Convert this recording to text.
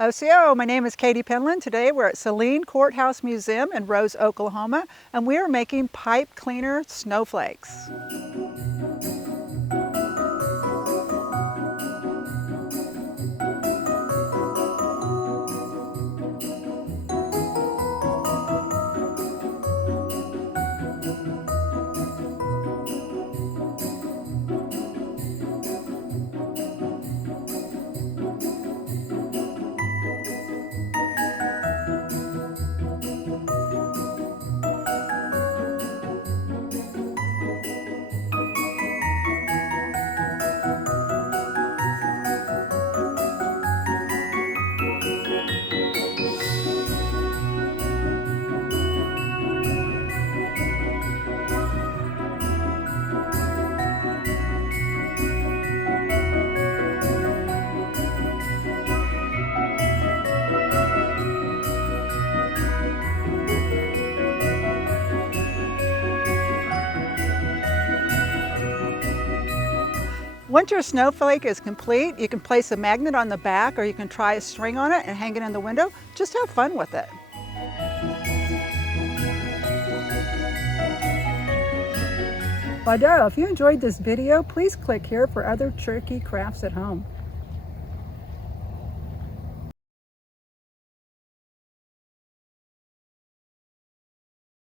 OCO, my name is Katie Penland. Today we're at Saline Courthouse Museum in Rose, Oklahoma, and we are making pipe cleaner snowflakes. Once your snowflake is complete, you can place a magnet on the back or you can try a string on it and hang it in the window. Just have fun with it. If you enjoyed this video, please click here for other Cherokee crafts at home.